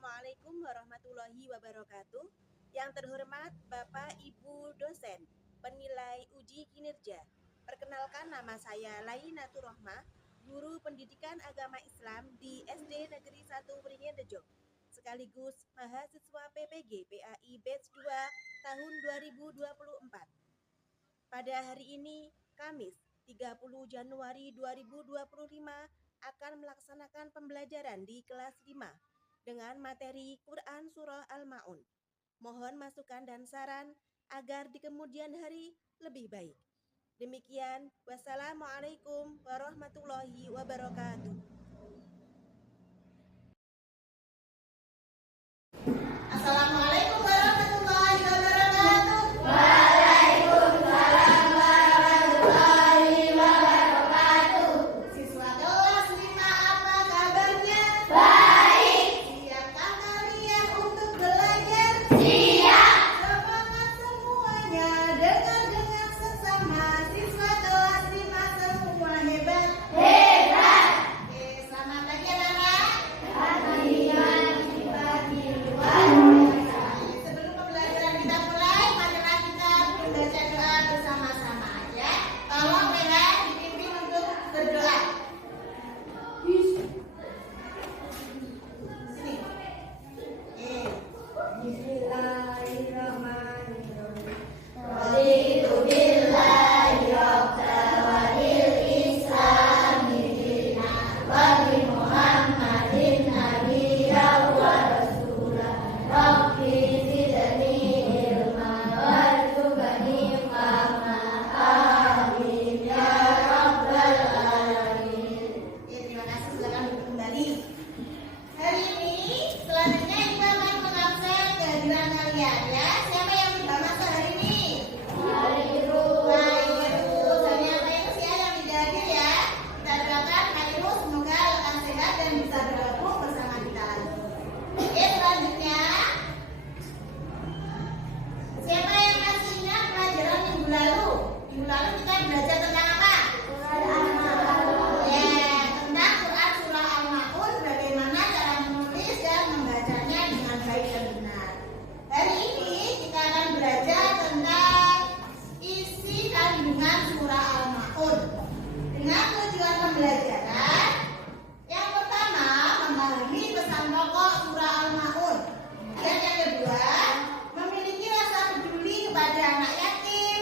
Assalamualaikum warahmatullahi wabarakatuh. Yang terhormat Bapak Ibu dosen, penilai uji kinerja. Perkenalkan, nama saya Lainatur Rohmah, guru pendidikan agama Islam di SD Negeri 1 Wringin Rejo, sekaligus mahasiswa PPG PAI Batch 2 tahun 2024. Pada hari ini, Kamis 30 Januari 2025, akan melaksanakan pembelajaran di kelas 5 dengan materi Quran Surah Al-Ma'un. Mohon masukan dan saran agar di kemudian hari lebih baik. Demikian, wassalamualaikum warahmatullahi wabarakatuh. Assalamualaikum warahmatullahi wabarakatuh. Waalaikumsalam warahmatullahi wabarakatuh. Siswa kelas 5, apa kabarnya? Baik. Siapkah kalian untuk belajar? Siap. Semangat semuanya, dengar sesama. Siswa kelas 5 semua hebat. Hebat. Oke, selamat pagi anak-anak. Sebelum pembelajaran kita mulai, marilah kita membaca doa bersama-sama ya. Tolong Bella dipimpin untuk berdoa. Sini. Bismillahirrahmanirrahim. Raditu billahi rabban wa bil islami dinan wa bi Muhammadin nabiyyan wa rasulan. Rabbi zidni ilman warzuqni fahman. Amin ya rabbal alamin. Terima kasih, silakan duduk kembali. Hari ini selanjutnya Ibu akan mengabsen kehadiran kalian ya. Siapa yang tidak masuk hari ini? Hadiru. Hari apa itu sih yang tidak hadir ya? Kita doakan Hadiru semoga lekas sehat dan bisa bergabung bersama kita lagi. Oke, selanjutnya siapa yang masih ingat pelajaran minggu lalu? Minggu lalu kita belajar tentang apa? Ya, tentang Quran Surah Al-Ma'un, bagaimana cara menulis dan membacanya dengan baik dan benar. Hari ini kita akan belajar tentang isi kandungan Surah Al-Ma'un. Dengan tujuan pembelajaran, yang pertama, memahami pesan pokok Surah Al-Ma'un. Dan yang kedua, memiliki rasa peduli kepada anak yatim,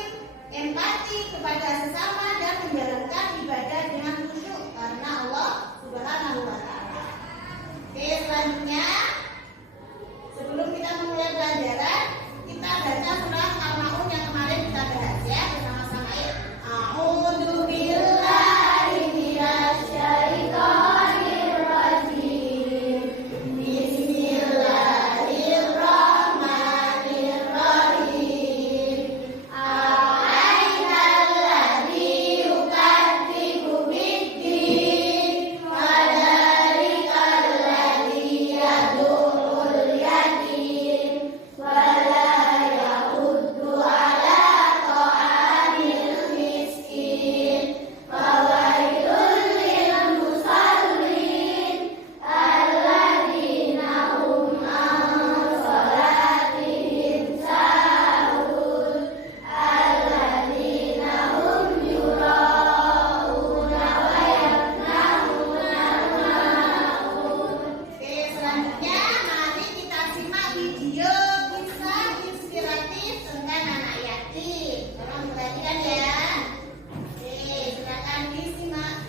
empati kepada sesama, dan menjalankan ibadah dengan khusyuk karena Allah Subhanahu wa Ta'ala. Oke, selanjutnya, sebelum kita memulai pelajaran, kita baca surah Al-Ma'un yang kemarin kita bahas ya bersama-sama. A'udzu billahi minasy syaithanir rajim. Bismillahirrahmanirrahim. A'ainal ladzi yukadzibu biddin wa dzalikal ladzi yad'ul yatim wa la yahuddu ala ta'amil miskin. Fawailul lil musallin alladzina hum an salatihim sahun alladzina hum yura'una wa yamna'una al-ma'un. Oke, selanjutnya mari kita simak video kisah inspiratif tentang anak yatim. Tolong perhatikan ya. Oke, silakan disimak.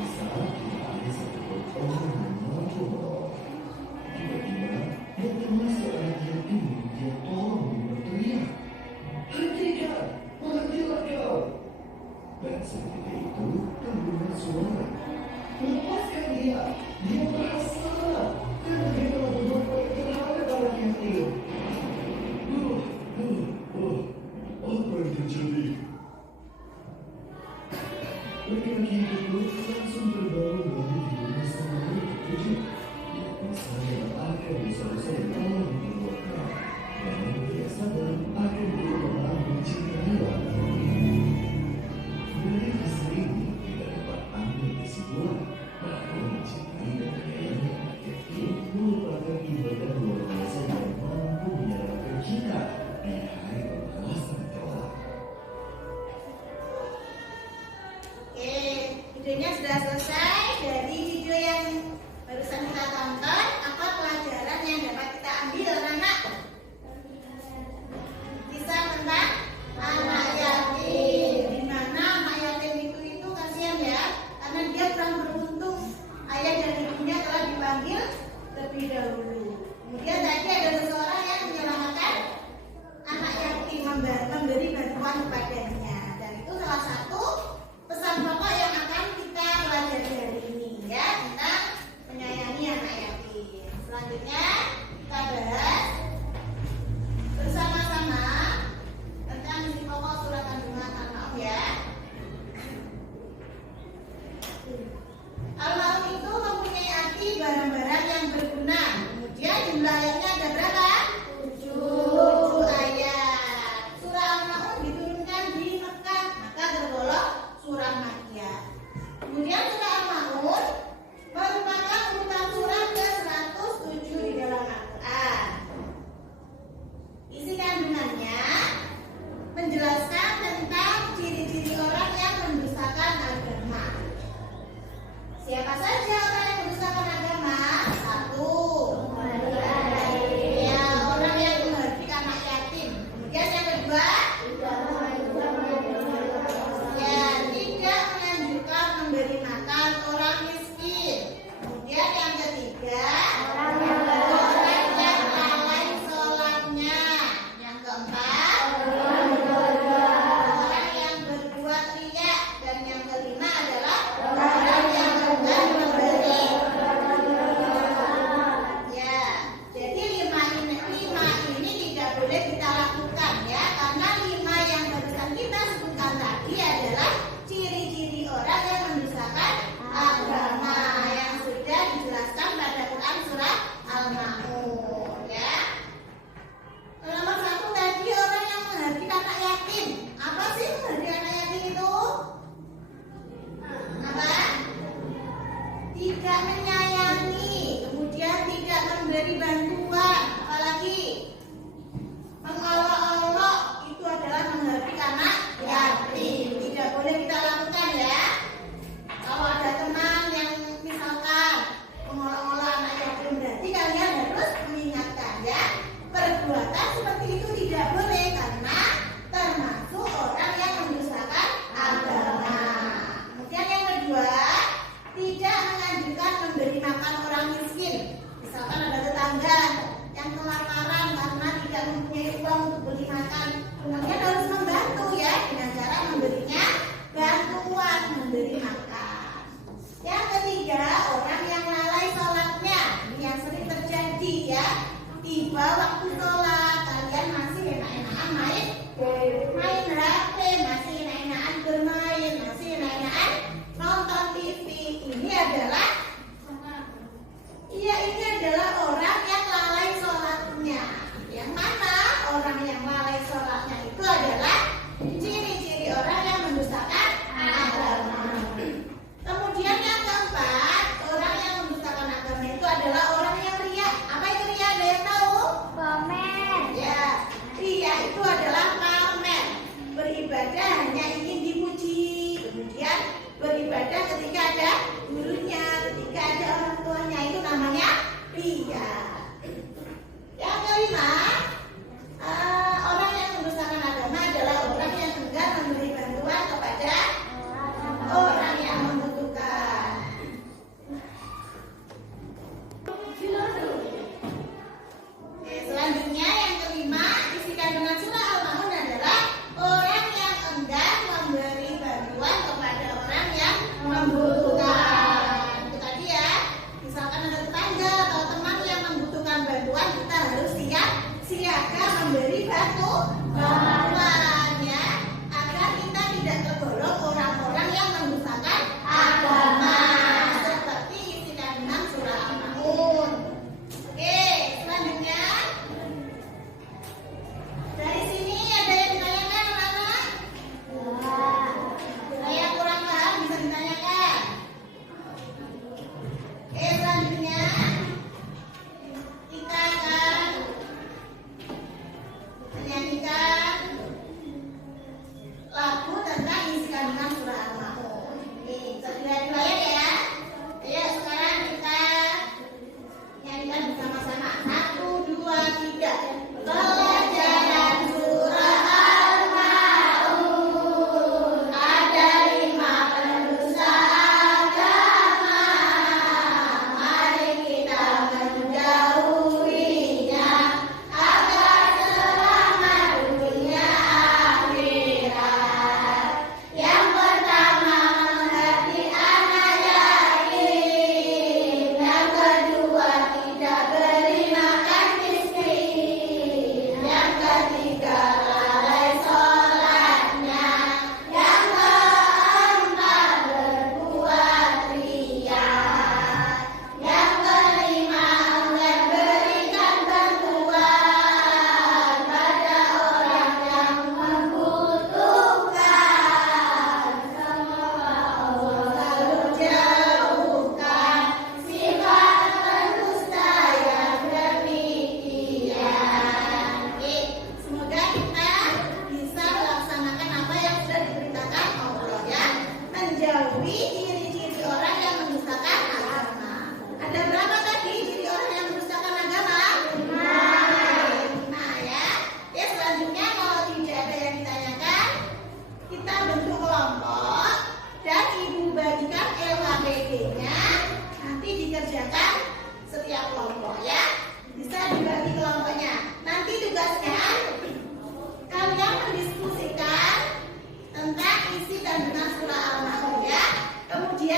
Di saat tidak ada satupun orang yang mau menolong, tiba-tiba datanglah seorang yatim dia tolong berteriak, "Hentikan, berhentilah kau!" Dan seketika itu terdengar suara, "Lepaskan dia, dia bersalah karena dia telah berbuat baik terhadap orang yatim." Apa yang terjadi? Laki-laki itu langsung terbangun dari tidurnya sambil terkejut. Dia misalnya akan dosa-dosa yang telah diperbuatnya, namun dia sadar akan perubahan mencintai orang lain. Dari kisah ini kita dapat ambil kesimpulan bahwa mencintai dan menyayangi anak yatim merupakan ibadah luar biasa yang mampu menyelamatkan kita di hari pembalasan kelak. Oke, videonya sudah selesai. Dari video yang barusan kita tonton, apa pelajaran yang dapat kita ambil, anak-anak? Kisah tentang anak yatim. Di mana anak yatim itu kasihan ya, karena dia kurang beruntung. Ayah dan ibunya telah dipanggil lebih dahulu. Kemudian tadi ada seseorang yang menyelamatkan anak yatim, memberi bantuan kepadanya. Dan itu salah satu pesan pokok yang akan kita pelajari hari ini ya, tentang menyayangi anak yatim. Selanjutnya kita bahas bersama-sama tentang isi pokok surat kandungan Al-Ma'un ya. Al-Ma'un itu mempunyai arti barang-barang yang berguna. Kemudian jumlah ayatnya ada berapa? 7 ayat. Surah Al-Ma'un diturunkan di Mekah, maka tergolong surah Makkiyah. Kemudian surah Al-Ma'un merupakan urutan surah ke-107 di dalam Al-Quran. Isi kandungannya menjelaskan tentang ciri-ciri orang yang mendustakan agama. Siapa saja orang yang mendustakan agama? 1. Ya, orang yang menghardik anak yatim. Kemudian yang kedua, ya, tidak menganjurkan memberi makan orang miskin. Kemudian yang ketiga, orang yang lalai sholatnya. Yang keempat, orang yang berbuat riya. Dan yang kelima adalah orang yang enggan memberi. Ya, jadi lima ini tidak boleh kita lakukan ya, karena 5 yang barusan kita sebutkan tadi adalah ciri-ciri orang yang mendustakan agama yang sudah dijelaskan pada Quran surah Al-Ma'un ya. Nomor 1 tadi orang yang menghardik anak yatim. Apa sih menghardik anak yatim itu? Apa? Tidak menyayangi, kemudian tidak memberi bantuan, apalagi mengolok-olok, itu adalah menghardik anak yatim. Tidak boleh kita lakukan ya. Kalau ada teman yang misalkan mengolok-olok anak yatim, berarti kalian harus mengingatkan ya, perbuatan seperti itu tidak boleh karena termasuk orang yang mendustakan agama. Kemudian yang kedua, tidak menganjurkan memberi makan orang miskin. Misalkan ada tetangga yang kelaparan karena tidak mempunyai uang untuk beli makan, kemudian harus membantu ya dengan cara memberinya bantuan, memberi makan. Yang ketiga, orang yang lalai sholatnya. Ini yang sering terjadi ya. Tiba waktu sholat, kalian masih enak-enakan main HP, masih enak-enakan bermain, masih enak-enakan nonton TV. Ini adalah orang yang lalai sholatnya. Yang mana orang yang lalai sholatnya itu adalah ciri-ciri orang yang mendustakan agama. Kemudian yang keempat, orang yang mendustakan agama itu adalah orang yang riya. Apa itu riya? Ada yang tahu? Pamer. Ya, riya itu adalah pamer. Beribadah hanya ingin dipuji. Kemudian beribadah ketika ada gurunya, ketika ada orang tuanya, itu namanya riya. Yang kelima, orang yang mendustakan agama adalah orang yang enggan memberi bantuan kepada orang yang membutuhkan.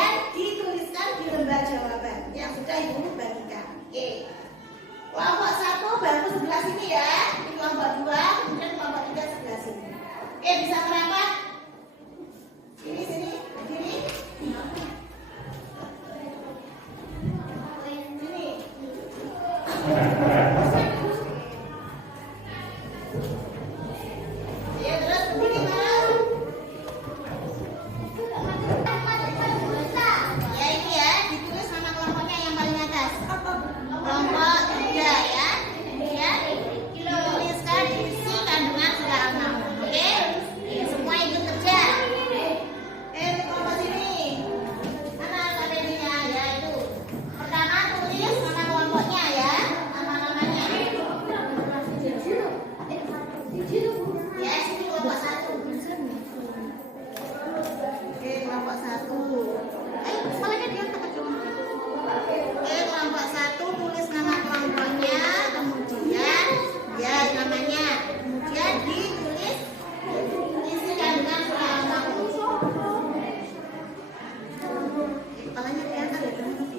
Kemudian dituliskan di lembar jawaban yang sudah Ibu bagikan. Oke. Kelompok 1 baru sebelah sini ya. Ini kelompok 2, kemudian kelompok 3 sebelah sini. Oke, bisa merapat? Sini, sini, sini. Sini. Ya, terus begini mau. Ya ini ya, ditulis nama kelompoknya yang paling atas. Kelompok 3 ya. Kemudian dituliskan isi kandungan surah Al-Maun. Oke? Semua ikut kerja. Ini kelompok sini. Mana KPD-nya? Ya itu. Pertama tulis nama kelompoknya ya. Nama-namanya. Ya, sini kelompok 1. Oke, kelompok 1. Ayo, sekolahnya diangkat aja. Oke, kelompok 1 tulis nama kelompoknya, kemudian ya namanya, kemudian ditulis isi kandungan surah Al-Maun. Kepalanya diangkat ya teman-teman.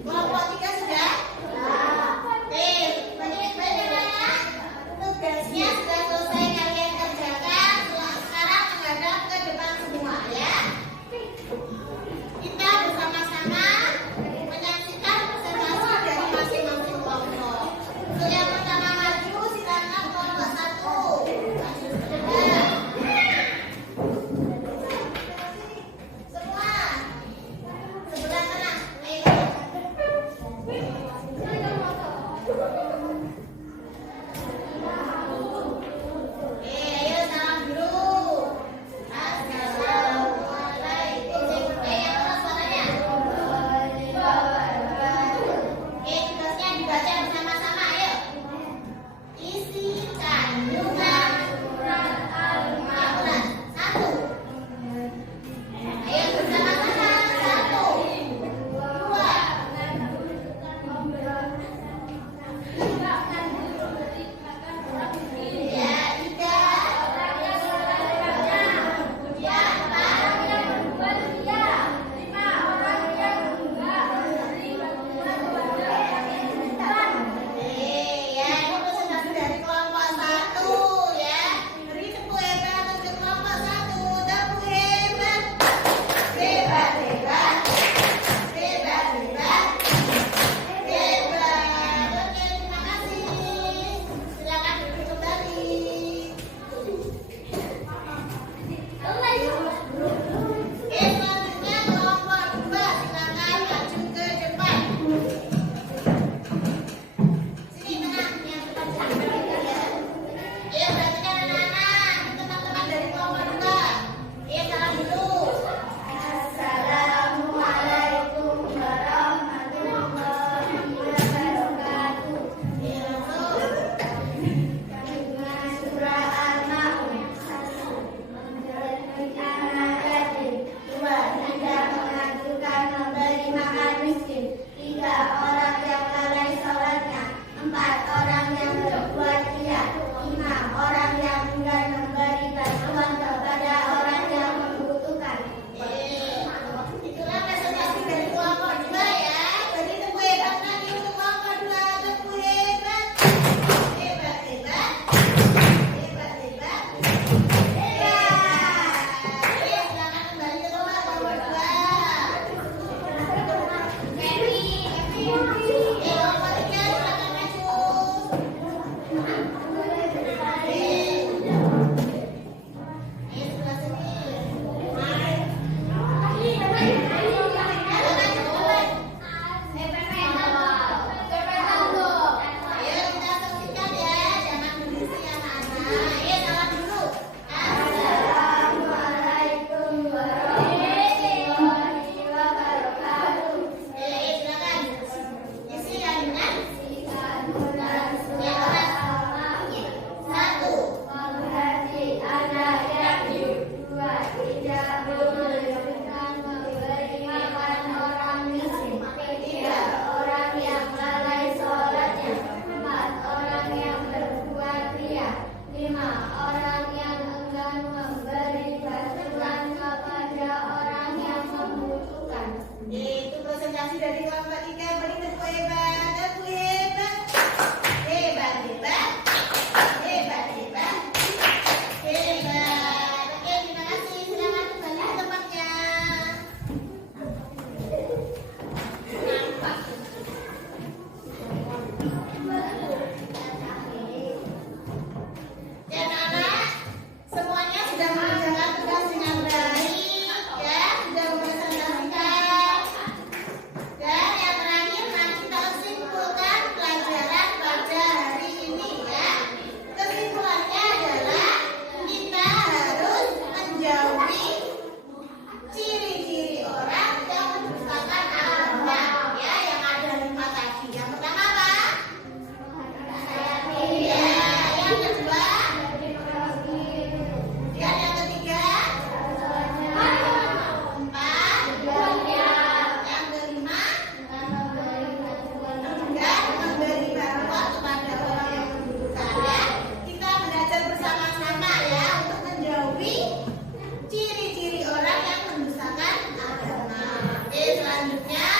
Kelompok 3 sudah? Oke, bagaimana? Tugasnya sudah selesai kalian kerjakan. Sekarang menghadap ke depan semua ya. Kita bersama-sama menyaksikan presentasi dari masing-masing kelompok. Untuk yang pertama maju, silakan kelompok 1. Maju sebentar. Semua sebelah sana. Ayo. Ayo salam dulu. Assalamualaikum. Yang mana suaranya? Itu presentasi dari kelompok 3. Beri tepuk hebat, tepuk hebat. Hebat, hebat. Hebat, hebat. Hebat. Oke, terima kasih. Silakan kembali ke tempatnya. Nampak. Ya, anak, semuanya sudah mengerjakan tugas dengan baik, ya, sudah mempresentasikan. Dan yang terakhir nanti kita simpulkan pelajaran pada hari ini, ya. Kesimpulannya adalah kita harus menjauhi ciri-ciri orang yang mendustakan agama, ya, yang ada 5 tadi. Yang pertama apa? Ya, yang kedua. Dan yang ketiga, 4, yang kelima, dan memberi bantuan kepada orang yang membutuhkan. Ya, kita belajar bersama-sama ya untuk menjauhi ciri-ciri orang yang mendustakan agama. Oke, selanjutnya